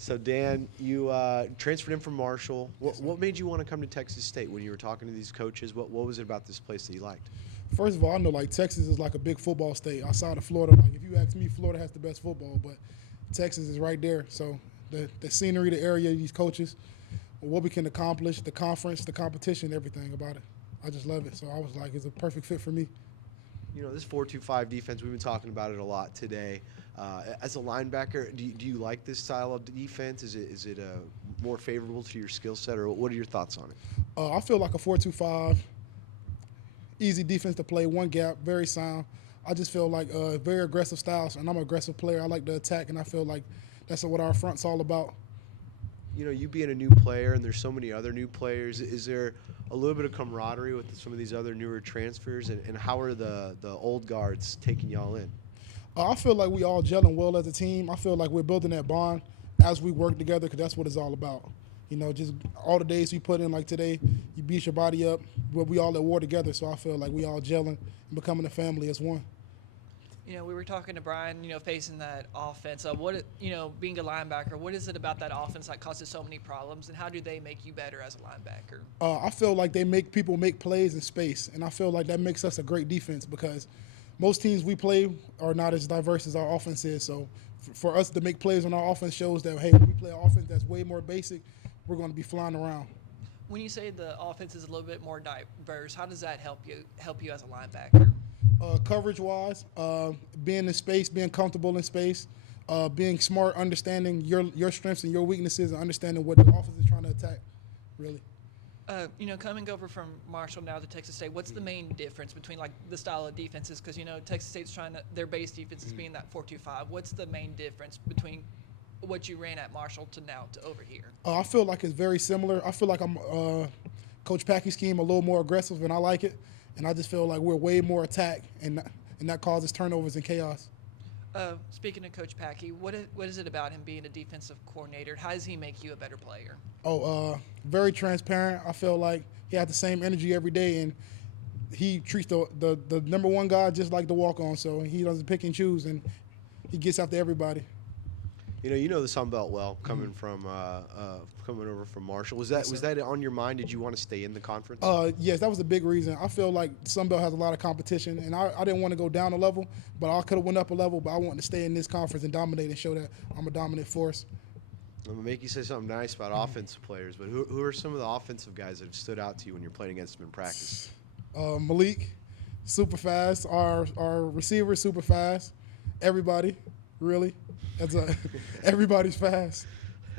So, Dan, you transferred in from Marshall. What made you want to come to Texas State when you were talking to these coaches? What was it about this place that you liked? First of all, I know like Texas is like a big football state outside of Florida. Like if you ask me, Florida has the best football, but Texas is right there. So the scenery, the area, these coaches, what we can accomplish, the conference, the competition, everything about it. I just love it. So I was like, it's a perfect fit for me. You know, this 4-2-5 defense, we've been talking about it a lot today. As a linebacker, do you like this style of defense? Is it more favorable to your skill set, or what are your thoughts on it? I feel like a 4-2-5, easy defense to play, one gap, very sound. I just feel like very aggressive styles, and I'm an aggressive player. I like to attack, and I feel like that's what our front's all about. You know, you being a new player, and there's so many other new players, is there a little bit of camaraderie with some of these other newer transfers, and how are the old guards taking y'all in? I feel like we all gelling well as a team. I feel like we're building that bond as we work together, because that's what it's all about. You know, just all the days we put in, like today, you beat your body up, but we all at war together, so I feel like we all gelling and becoming a family as one. You know, we were talking to Brian, facing that offense. Being a linebacker, what is it about that offense that causes so many problems, and how do they make you better as a linebacker? I feel like they make people make plays in space, and I feel like that makes us a great defense because most teams we play are not as diverse as our offense is. So for us to make plays on our offense shows that, hey, when we play an offense that's way more basic, we're going to be flying around. When you say the offense is a little bit more diverse, how does that help you as a linebacker? Coverage-wise, being in space, being comfortable in space, being smart, understanding your strengths and your weaknesses, and understanding what the offense is trying to attack, really. Coming over from Marshall now to Texas State, what's the main difference between like the style of defenses? Because Texas State's their base defense is being that 4-2-5. What's the main difference between what you ran at Marshall to now to over here? I feel like it's very similar. I feel like I'm Coach Patke's scheme a little more aggressive, and I like it. And I just feel like we're way more attack, and that causes turnovers and chaos. Speaking of Coach Patke, what is it about him being a defensive coordinator? How does he make you a better player? Very transparent. I feel like he has the same energy every day, and he treats the number one guy just like the walk-on. So he doesn't pick and choose, and he gets after everybody. You know the Sun Belt well, coming from coming over from Marshall. Was that on your mind? Did you want to stay in the conference? Yes, that was a big reason. I feel like Sun Belt has a lot of competition, and I didn't want to go down a level, but I could have went up a level. But I wanted to stay in this conference and dominate and show that I'm a dominant force. I'm gonna make you say something nice about offensive players, but who are some of the offensive guys that have stood out to you when you're playing against them in practice? Malik, super fast. Our receiver, super fast. Everybody, really. Everybody's fast.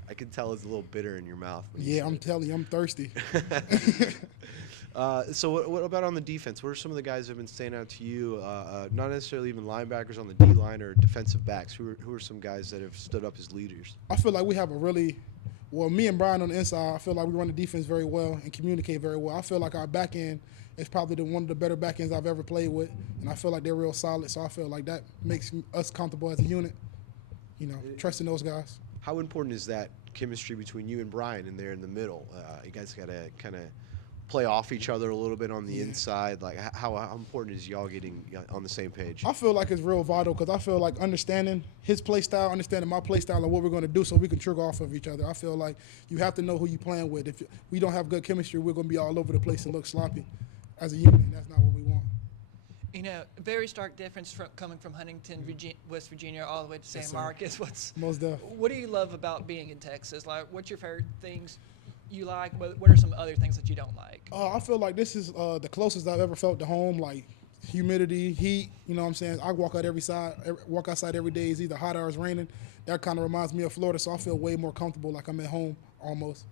I can tell it's a little bitter in your mouth. Yeah, I'm telling you, I'm thirsty. So what about on the defense? What are some of the guys that have been standing out to you? Not necessarily even linebackers on the D-line or defensive backs. Who are some guys that have stood up as leaders? I feel like we have me and Brian on the inside, I feel like we run the defense very well and communicate very well. I feel like our back end is probably one of the better back ends I've ever played with, and I feel like they're real solid, so I feel like that makes us comfortable as a unit. Trusting those guys. How important is that chemistry between you and Brian in there in the middle? You guys got to kind of play off each other a little bit on the inside. Like, how important is y'all getting on the same page? I feel like it's real vital because I feel like understanding his play style, understanding my play style, and what we're going to do so we can trigger off of each other. I feel like you have to know who you're playing with. If we don't have good chemistry, we're going to be all over the place and look sloppy as a unit, and that's not what we want. Very stark difference coming from Huntington, West Virginia, all the way to San Marcos. What do you love about being in Texas? Like, what's your favorite things you like? What are some other things that you don't like? I feel like this is the closest I've ever felt to home. Like humidity, heat. You know what I'm saying? I walk outside every day. It's either hot or it's raining. That kind of reminds me of Florida, so I feel way more comfortable, like I'm at home almost.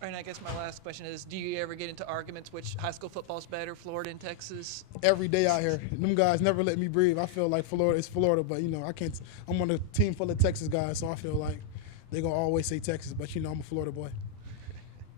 All right, and I guess my last question is, do you ever get into arguments which high school football is better, Florida and Texas? Every day out here. Them guys never let me breathe. I feel like Florida is Florida, but, I can't. I'm on a team full of Texas guys, so I feel like they're going to always say Texas, but, I'm a Florida boy.